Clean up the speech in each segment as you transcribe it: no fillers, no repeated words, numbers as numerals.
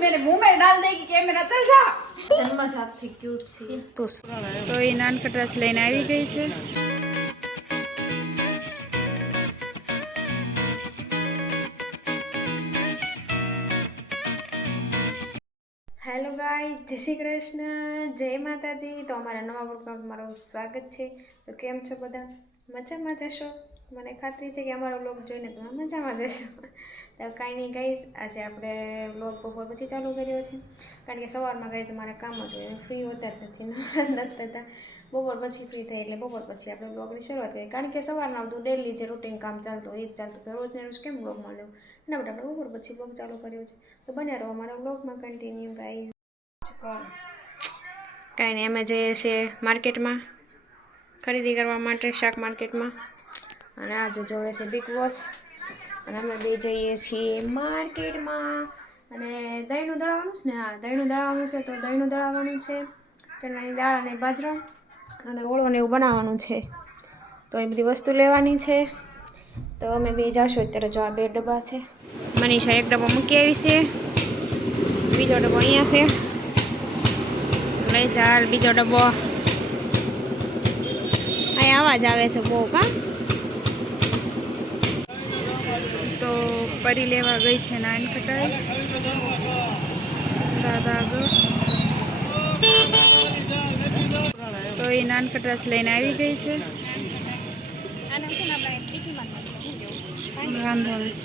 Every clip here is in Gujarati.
मेरे मुंह में डाल देगी कैमरा चल जा જન્મ જ આપથી ક્યુટ છે તો એ નાનકડ રસ લઈને આવી ગઈ છે. હેલો ગાય, જય શ્રી કૃષ્ણ, જય માતાજી. તો અમારા નવા બ્લોગમાં તમારું સ્વાગત છે. તો કેમ છો બધા? મજામાં જશો? મને ખાતરી છે કે અમારો બ્લોગ જોઈને તમે મજામાં જશો. તો કાંઈ નહીં ગાઈઝ, આજે આપણે બ્લોગ બપોર પછી ચાલુ કર્યો છે, કારણ કે સવારમાં ગાઈઝ મારે કામ જ હોય, ફ્રી હોતા જ નથી થતા. બપોર પછી ફ્રી થાય એટલે બપોર પછી આપણે બ્લોગની શરૂઆત કરીએ, કારણ કે સવારમાં બધું ડેલી જે રૂટીન કામ ચાલતું હોય એ જ ચાલતું હોય, રોજને રોજ કેમ બ્લોગમાં લેવું એના માટે આપણે બપોર પછી બ્લોગ ચાલુ કર્યો છે. તો બન્યા રહો અમારા બ્લોગમાં કન્ટિન્યુ ગાઈઝ. કાંઈ નહીં, અમે જઈએ છીએ માર્કેટમાં ખરીદી કરવા માટે, શાક માર્કેટમાં. અને આજે જોવે છે બિગ બોસ, અને અમે બે જઈએ છીએ માર્કેટમાં. અને દહીંનું દળાવવાનું છે ને, હા દહીંનું દળાવવાનું છે. તો દહીંનું દળાવવાનું છે, ચણાની દાળ અને બાજરો અને ઓળો ને એવું બનાવવાનું છે. તો એ બધી વસ્તુ લેવાની છે. તો અમે બે જાશું અત્યારે. જો આ 2 ડબ્બા છે, મનીષા 1 ડબ્બો મૂકી આવી છે, બીજો ડબ્બો અહીંયા છે. લઈ ચાલ બીજો ડબ્બો. અહીં અવાજ આવે છે બહુ કા. તો પરી લેવા ગઈ છે નાનકટાઈ દાદા આગળ. તો એ નાનકટાસ લઈને આવી ગઈ છે. વાંધો નહીં.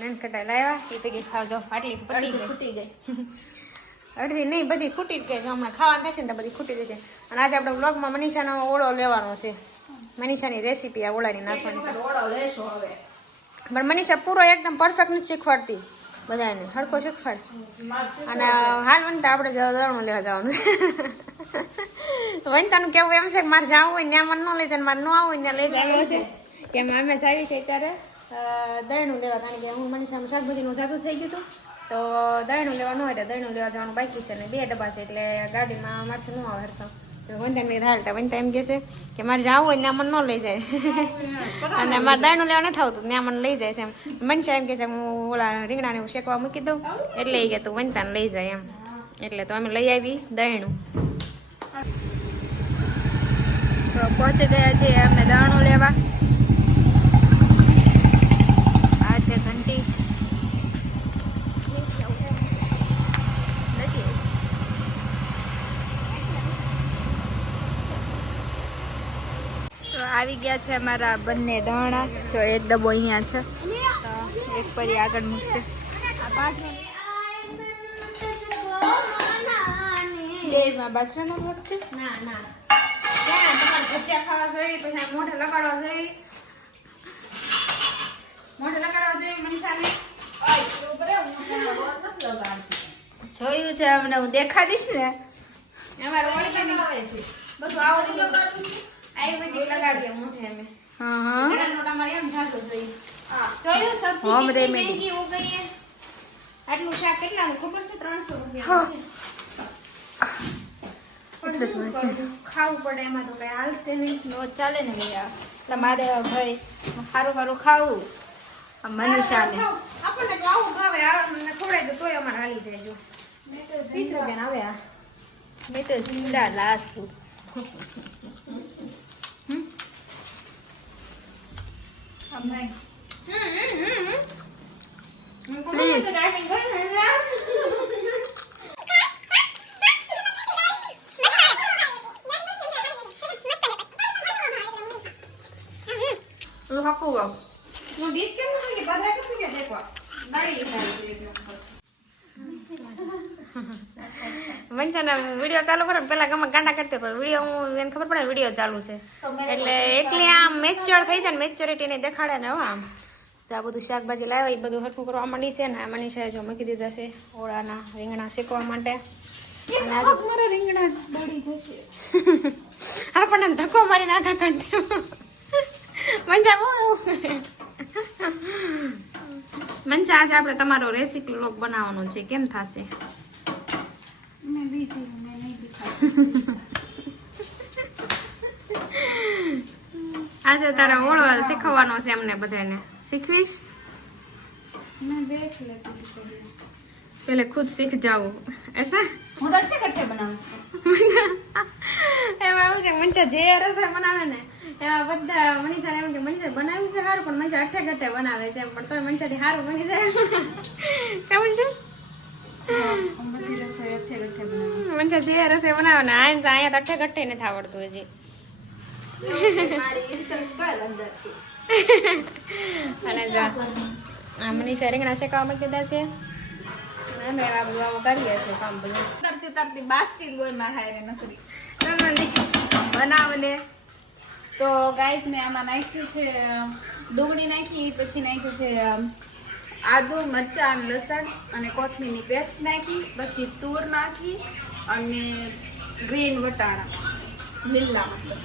નાનકટાઈ લાવ્યા એ પૈકી ખાવજો. આટલી ફૂટી ગઈ અડધી નહીં, બધી ખૂટી જ ગઈ. હમણાં ખાવાનું થશે ને તો બધી ખૂટી જશે. અને આજે આપણે બ્લોગમાં મનીષાનો ઓળો લેવાનો છે. મનીષાની રેસીપી આ ઓળાની નાખવાની છે. પણ મનીષા પૂરો એકદમ પરફેક્ટ નથી શીખવાડતી બધાને, હરખો શીખવાડ. અને હાલ વનતા આપણે દળનું લેવા જવાનું. વનતાનું કેવું એમ છે કે મારે જવું હોય ત્યાં મને ન લઈ જાય, મારે ન આવવું હોય ત્યાં લઈ જાય છે. કે અમે જઈએ છીએ ત્યારે દળનું લેવા, કારણ કે હું મનીષાનું શાકભાજીનું જાજુ થઈ ગયું હતું. તો દળનું લેવા ન હોય તો દળનું લેવા જવાનું બાકી છે. ને 2 ડબ્બા છે એટલે ગાડીમાં મારથી ન આવે હરતા. વંદાને મેં હાલતા વંતા એમ કહે છે કે મારે જવું હોય ત્યાં મને ન લઈ જાય, અને મારે દળનું લેવા નથી આવતું ત્યાં મને લઈ જાય છે. એમ મનસા એમ કહે છે હું ઓલા રીંગણાને હું શેકવા મૂકી દઉં, એટલે એ કે તું વંતાને લઈ જાય એમ. એટલે તો અમે લઈ આવી દળનું. તો પહોંચી ગયા છીએ અમે દળનું લેવા. આ છે ઘંટી. આવી ગયા છે અમારા બંને દાણા. જો 1 ડબ્બો અહીંયા છે, એક પરી આગળ મૂકશે. બેમાં બાજરાનો લોટ છે. ના ના ક્યાં તમારે ભજીયા ખાવા જોઈએ, પછી મોઢે લગાડવા જોઈએ, મોઢે લગાડવા જોઈએ મનીષાને. જોયું છે અમને, હું દેખાડીશ ને. અમારે ઓળખી બધું આવડી લગાડવું. આઈ બધી લગાડીએ મોઢે અમે. હા હા, જણાનો તમારે એમ જાતો જોઈએ. જોયું સબ્જી હોમ કેટલી રેમેડી. મહેંગી હો ગઈ છે. આટલું શાક કેટલાનું ખબર છે? 300 રૂપિયા છે. એટલે જ વાત છે. ખાવું પડે એમાં તો કઈ હાલશે નહીં. નો ચાલે ને ભૈયા. એટલે મારે ભાઈ સારું સારું ખાવું. આ મનીષાને આપણને તો આવું ભાવે, આપણને ખવડાય તો તોય અમારે હાલી જાય. જો 20 રૂપિયા આવે. આ મેં તો જીંદા લાશું. પ્લીઝ હકું હું ડીશ કેમ નથી કે બધા કેમ કે દેખવા ગાડી ખાઈ વંચાના વિડીયો ચાલુ કરો પેલા ગમે ગાંડા કરતી પણ વિડીયો હું એને ખબર પડે વિડીયો ચાલુ છે એટલે એટલી આમ મેચ્યોર થઈ જાય ને, મેચ્યોરિટી ને દેખાડે ને. હવે આમ આ બધું શાકભાજી લાવ્યા એ બધું હરખું કરવા માંડી છે ને. મનીષાએ જો મૂકી દીધા છે ઓળાના રીંગણા શેકવા માટે. મારા રીંગણા બળી જશે. આપણને ધક્કો મારીને આખા કાઢ્યો. મનસા મનસા આજે આપણે તમારો રેસીપી વ્લોગ બનાવવાનો છે, કેમ થશે? આજે તારા ઓળો શીખવવાનો છે અમને બધાને. શીખવીશ? मैं देख लेती हूँ पहले। पहले खुद सीख जाओ ऐसा. હું તો અઠે કઠે બનાવું છું। એમાં એવું છે મનીષા જે રસોઈ બનાવે ને એમાં બધા મનીષા એમ કે મનીષા બનાવ્યું છે સારું પણ મનીષા અઠે કઠે બનાવે છે પણ તોય મનીષાથી સારું બની જાય. કેવું છે? હું બધી રસોઈ અઠે કઠે બનાવું મનીષા જે રસોઈ બનાવે ને અહીંયા તો અઠે કઠે નથી આવડતું હજી. છું। મારી ઇન્સલ્ટ કર અંદરથી। અને જો આ મનીષા રીંગણા શેકાવા મૂકી દીધા છે. અમે આવું આવું કરીએ છીએ કામ બધું. તરતી તરતી બાસતી ગોળ માં ખાય રે નકરી બનાવને। તો ગાઈસ મેં આમાં નાખ્યું છે ડુંગળી નાખી, પછી નાખ્યું છે આદુ મરચાં અને લસણ અને કોથમીરની પેસ્ટ નાખી, પછી તૂર નાખી અને ગ્રીન વટાણા લીલા મતલબ।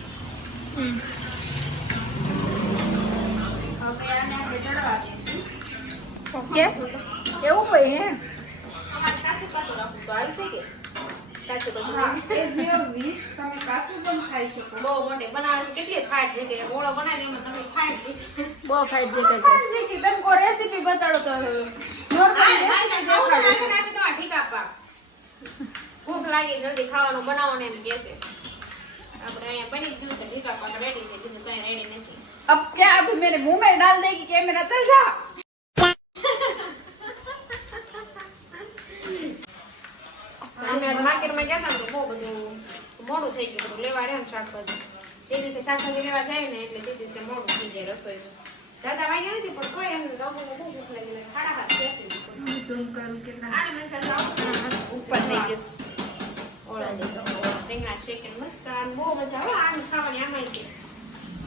હવે આને આપણે ચડવા દઈશું। ઓકે એવું કોઈ હે હા, as your wish, તમે કાચું પણ ખાઈ શકો। બહુ મોટી બનાવે છે કેટલી ફાટ છે કે ઓળો બનાવી એમાં તમે ફાટ છે. બહુ ફાઇટ જે છે છે કે તમે કોઈ રેસીપી બતાડો તો નોર્મલ રેસીપી દેખાડો। ભૂખ લાગી જલ્દી ખાવાનું બનાવવાનું એમ કે છે. આપણે અહીંયા બની જ ગયું છે ઢીકા પાક રેડી છે, બીજું કઈ રેડી નથી. अब क्या अभी मेरे मुंह में डाल देगी कैमरा चल जा। અમે માર્કેટમાં ગયા હતા ને તો બહુ બધું મોડું થઈ ગયું, બધું લેવા રહ્યા ને શાકભાજી. તે દિવસે શાકભાજી લેવા જાય ને એટલે તે દિવસે મોડું થઈ જાય રસોઈનું. દાદા વાગ્યા નથી પણ કોઈ એમ લોકોને બહુ ભૂખ લાગી એટલે ખાડા હાથ બેસી આને મને ચાલો ऊपर नहीं गयो ઓળા દીધો રીંગણા શેકીને મસ્ત અને બહુ મજા આવે આને ખાવાની આમાં છે.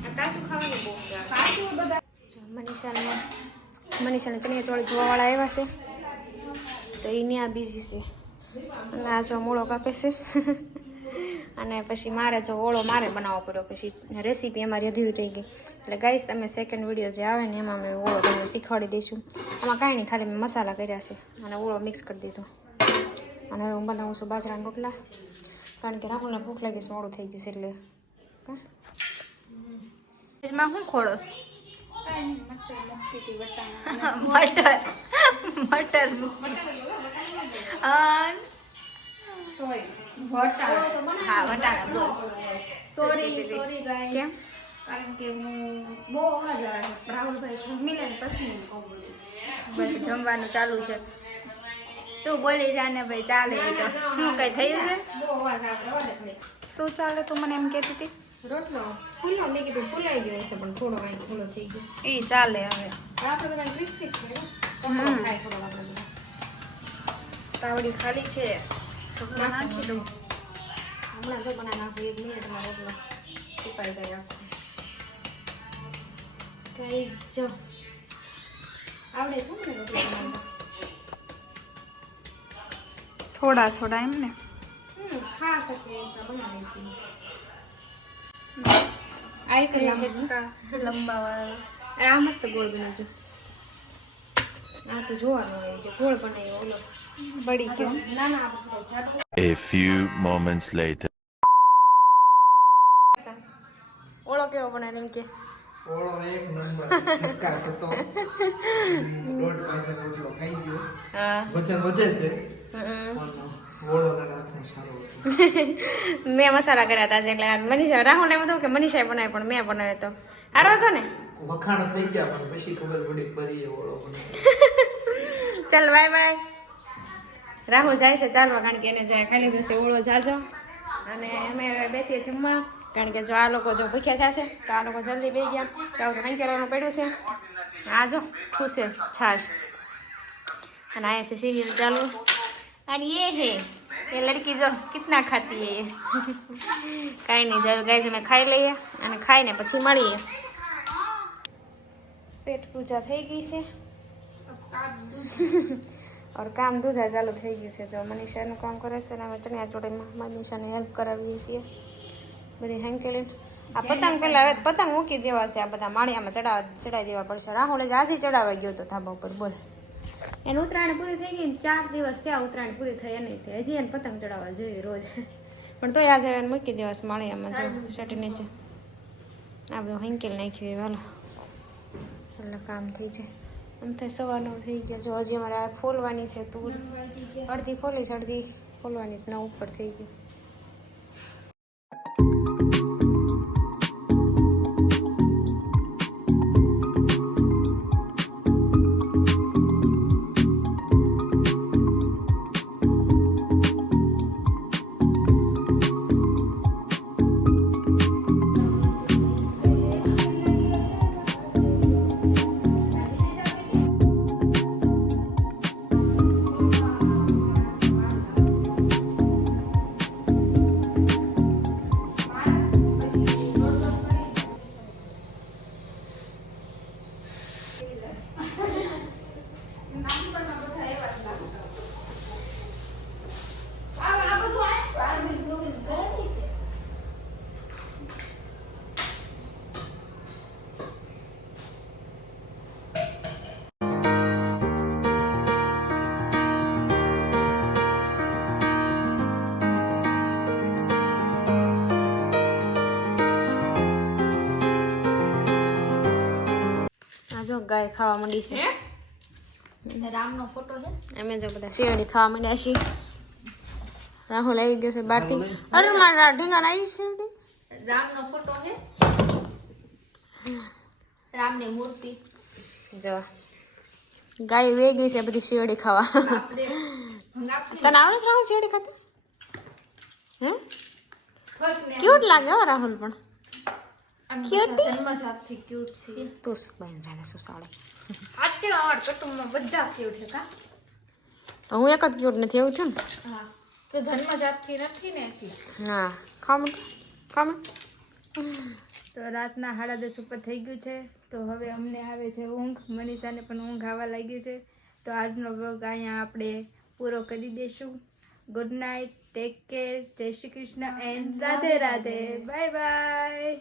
આ કાચું ખાવાની બહુ મજા આવે. કાચું બધા મનીષાને તને થોડી જોવાવાળા આવ્યા છે તો એની આ બીજી છે અને આ જો મૂળો કાપે છે અને પછી મારે જો ઓળો મારે બનાવવો પડ્યો, પછી રેસીપી અમારી અધૂરી થઈ ગઈ. એટલે ગાઈસ તમે સેકન્ડ વિડીયો જે આવે ને એમાં મેં ઓળો તમને શીખવાડી દઈશું. આમાં કાંઈ નહીં, ખાલી મેં મસાલા કર્યા છે અને ઓળો મિક્સ કરી દીધો. અને હવે હું બનાવું છું બાજરાના રોટલા, કારણ કે રાહુલને ભૂખ લાગી છે, મોડું થઈ ગયું છે એટલે. इसमें हूँ खोड़ो से મટર मटर સોરી વટાણા हाँ वटाना बोल સોરી ગાઈસ, કેમ કારણ કે હું બહુ અવાજ આવે છે રાહુલભાઈ મિલે ને પછી હું કહું બધું। બધું જમવાનું ચાલુ છે, તું બોલી જાને ભાઈ ચાલે એ તો શું કઈ થયું છે? બહુ અવાજ આવે રવા દે થોડી. શું ચાલે તું મને એમ કહેતી હતી? રોટલો ફૂલો મેં કીધું ફૂલાઈ ગયો છે પણ થોડો કાંઈ ફૂલો થઈ ગયો. એ ચાલે હવે આપણે બધા ક્રિસ્પી છે ખાય થોડો આપણે બધા. તાવડી ખાલી છે તો નાખી દઉં હમણાં તો બનાવી નાખું 1 મિનિટમાં રોટલો સુકાઈ જાય આખો. ગાઈસ જો આવડે છે ને રોટલો બનાવતા? થોડા થોડા એમ ને ખા શકે એસા બના લેતી હું. આઈ કરી નાખું. લંબા વાળા આ મસ્ત ગોળ બનાવજો. આ તો જોવાનું હોય જે ગોળ બનાવ્યો ઓલો બળી ગયો ના ના આપણે થોડો જાડો. A few moments later. ઓળો કેવો બનાવે એમ કે ઓળો એક નંબર ચક્કા હતો દોઢ પાસે રોટલો ખાઈ ગયો હા વજન વધે છે પણ ઓળો રાતનો સારો હતો મેં મસાલા કર્યા હતા એટલે મનીષા રાહુલ એમ હતું કે મનીષાએ બનાવે પણ મેં બનાવ્યો તો સારો હતો ને. વખાણ થઈ ગયા પણ પછી ખબર પડી ફરી ઓળો બનાવ્યો। ચાલ બાય બાય. રાહુલ જાય છે ચાલવા, કારણ કે એને જાય ખાઈ લીધું છે ઓળો જાજો અને અમે હવે બેસીએ જમવા, કારણ કે જો આ લોકો જો ભૂખ્યા થયા છે તો આ લોકો જલ્દી બેસી ગયા તો આપણે કંઈ કરવાનું પડ્યું છે. આ જો ઠૂસે છાશ અને આયા છે सीरियल चालू और ये है ये लड़की जो कितना खाती है ये કાંઈ નહીં ચાલો ગાઈસ અમે ખાઈ લઈએ અને ખાઈને પછી મળીએ. પેટ પૂજા થઈ ગઈ છે और કામ દૂજા ચાલુ થઈ ગયું છે. જો મનીષાનું કામ કરે છે ને અમે ચણિયા ચોળીમાં મનીષાને હેલ્પ કરાવીએ છીએ બધી હેંકેલી. આ પતંગ પહેલાં હવે પતંગ મૂકી દેવા છે, આ બધા માળિયામાં ચડાવી દેવા પડશે. રાહુલે ઝાંસી ચડાવવા ગયો તો ધાબા ઉપર બોલ. એને ઉત્તરાયણ પૂરી થઈ ગઈ ને 4 દિવસ થયા ઉત્તરાયણ પૂરી થઈ નહીં થઈ, હજી એને પતંગ ચડાવવા જોઈએ રોજ પણ તોય આજે એને મૂકી દેવા છે માળિયામાં જો શેટી નીચે. આ બધું હિંકેલ નાખ્યું હાલો એટલે કામ થઈ જાય. આમ થાય સવારનું થઈ ગયા. જો હજી અમારે આ ફોલવાની છે તુર, અડધી ફોલીશ અડધી ફોલવાની છે. 9 ઉપર થઈ ગયું. જો ગાય ખાવા માંડી છે. રામનો ફોટો છે. અમે જો બધા શેરડી ખાવા માંડ્યા છીએ. રાહુલ આવી ગયો છે બહારથી. અરે મારા ઢીંગાણ આવી શેરડી. રામનો ફોટો છે. રામની મૂર્તિ. જો ગાય વેગી છે બધી શેરડી ખાવા. તને આવડે છે રાહુલ શેરડી ખાતી? ક્યુટ લાગે હો રાહુલ પણ. જન્મજાતથી ક્યુટ છે. તું શું બની જાય શું સાડે? આટલે અમાર કુટુંબમાં બધા ક્યુટ છે કા? તો હું એક જ ક્યુટ નથી એવું છે ને? હા તો જન્મજાતથી નથી ને એટલે. હા ખામ. તો રાતના 10:30 ઉપર થઈ ગયું છે. તો હવે અમને આવે છે ઊંઘ. મનીષાને પણ ઊંઘ આવવા લાગી છે. તો આજનો વ્લોગ અહીંયા આપણે પૂરો કરી દઈશું. ગુડ નાઇટ, ટેક કેર, જય Shri Krishna and Radhe Radhe. Bye bye.